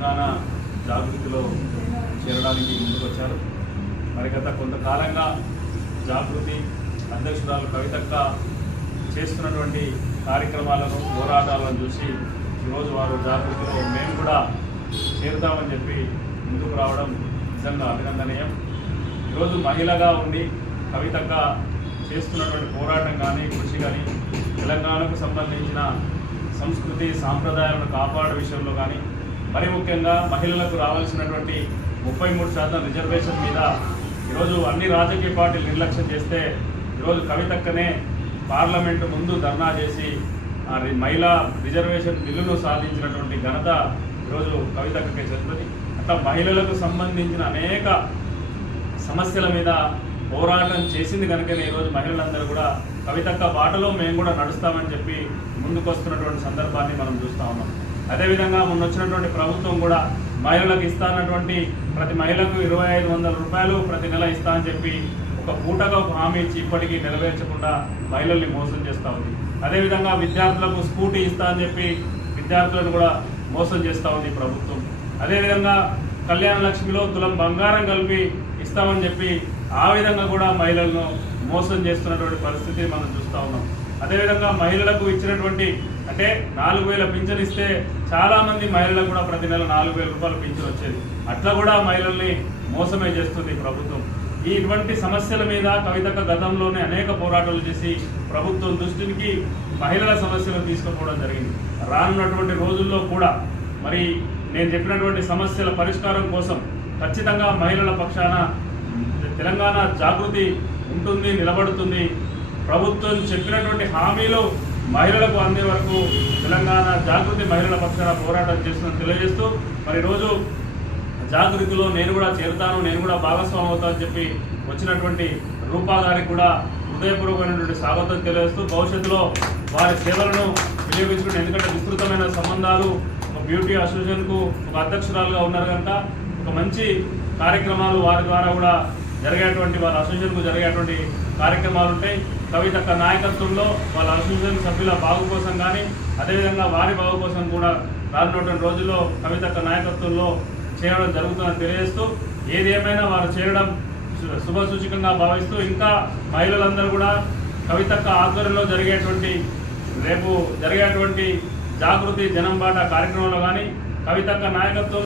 తెలంగాణ జాగృతిలో చేరడానికి ముందుకు వచ్చారు. మరి గత కొంతకాలంగా జాగృతి అధ్యక్షురాలు కవితక్క చేస్తున్నటువంటి కార్యక్రమాలను, పోరాటాలను చూసి ఈరోజు వారు జాగృతిలో మేము కూడా చేరుతామని చెప్పి ముందుకు రావడం నిజంగా అభినందనీయం. ఈరోజు మహిళగా ఉండి కవితక్క చేస్తున్నటువంటి పోరాటం కానీ, కృషి కానీ, తెలంగాణకు సంబంధించిన సంస్కృతి సాంప్రదాయాలను కాపాడే విషయంలో కానీ, మరి ముఖ్యంగా మహిళలకు రావాల్సినటువంటి 33% రిజర్వేషన్ మీద ఈరోజు అన్ని రాజకీయ పార్టీలు నిర్లక్ష్యం చేస్తే ఈరోజు కవితక్కనే పార్లమెంటు ముందు ధర్నా చేసి మహిళా రిజర్వేషన్ బిల్లును సాధించినటువంటి ఘనత ఈరోజు కవితక్కకే చెందుతుంది. అట్లా మహిళలకు సంబంధించిన అనేక సమస్యల మీద పోరాటం చేసింది కనుకనే ఈరోజు మహిళలందరూ కూడా కవితక్క బాటలో మేము కూడా నడుస్తామని చెప్పి ముందుకు వస్తున్నటువంటి సందర్భాన్ని మనం చూస్తూ ఉన్నాం. అదేవిధంగా మొన్న వచ్చినటువంటి ప్రభుత్వం కూడా మహిళలకు ఇస్తానటువంటి ప్రతి మహిళకు 2500 రూపాయలు ప్రతి నెల ఇస్తా అని చెప్పి ఒక పూటగా హామీ ఇచ్చి ఇప్పటికీ నెరవేర్చకుండా మహిళల్ని మోసం చేస్తూ ఉంది. అదేవిధంగా విద్యార్థులకు స్కూటీ ఇస్తా అని చెప్పి విద్యార్థులను కూడా మోసం చేస్తూ ఉంది ప్రభుత్వం. అదేవిధంగా కళ్యాణ లక్ష్మిలో తులం బంగారం కలిపి ఇస్తామని చెప్పి ఆ విధంగా కూడా మహిళలను మోసం చేస్తున్నటువంటి పరిస్థితి మనం చూస్తూ ఉన్నాం. అదేవిధంగా మహిళలకు ఇచ్చినటువంటి అంటే 4000 పింఛన్ ఇస్తే చాలామంది మహిళలకు కూడా ప్రతి నెల 4000 రూపాయల పింఛన్ వచ్చేది. అట్లా కూడా మహిళల్ని మోసమే చేస్తుంది ప్రభుత్వం. ఇటువంటి సమస్యల మీద కవితక్క గతంలోనే అనేక పోరాటాలు చేసి ప్రభుత్వం దృష్టికి మహిళల సమస్యలను తీసుకుపోవడం జరిగింది. రానున్నటువంటి రోజుల్లో కూడా మరి నేను చెప్పినటువంటి సమస్యల పరిష్కారం కోసం ఖచ్చితంగా మహిళల పక్షాన తెలంగాణ జాగృతి ఉంటుంది, నిలబడుతుంది. ప్రభుత్వం చెప్పినటువంటి హామీలు మహిళలకు అందే వరకు తెలంగాణ జాగృతి మహిళల పక్షాన పోరాటం చేస్తుందని తెలియజేస్తూ మరి రోజు జాగృతిలో నేను కూడా చేరుతాను, నేను కూడా భాగస్వామి అవుతానని చెప్పి వచ్చినటువంటి రూపా గారికి కూడా హృదయపూర్వకమైనటువంటి స్వాగతం తెలియజేస్తూ భవిష్యత్తులో వారి సేవలను వినియోగించుకుంటే, ఎందుకంటే విస్తృతమైన సంబంధాలు, ఒక బ్యూటీ అసోసియేషన్కు ఒక అధ్యక్షురాలుగా ఉన్నారు కనుక ఒక మంచి కార్యక్రమాలు వారి ద్వారా కూడా జరిగేటువంటి వాళ్ళ అసోసియేషన్కు జరిగేటువంటి కార్యక్రమాలు ఉంటాయి. కవితక్క నాయకత్వంలో వాళ్ళ అసోసియేషన్ సభ్యుల బాగు కోసం కానీ, అదేవిధంగా వారి బాగు కోసం కూడా రానున్నటువంటి రోజుల్లో కవితక్క నాయకత్వంలో చేయడం జరుగుతుందని తెలియజేస్తూ ఏది ఏమైనా వారు చేయడం శుభసూచకంగా భావిస్తూ ఇంకా మహిళలందరూ కూడా కవితక్క ఆధ్వర్యంలో రేపు జరిగేటువంటి జాగృతి జనం బాట కార్యక్రమంలో కానీ కవితక్క నాయకత్వం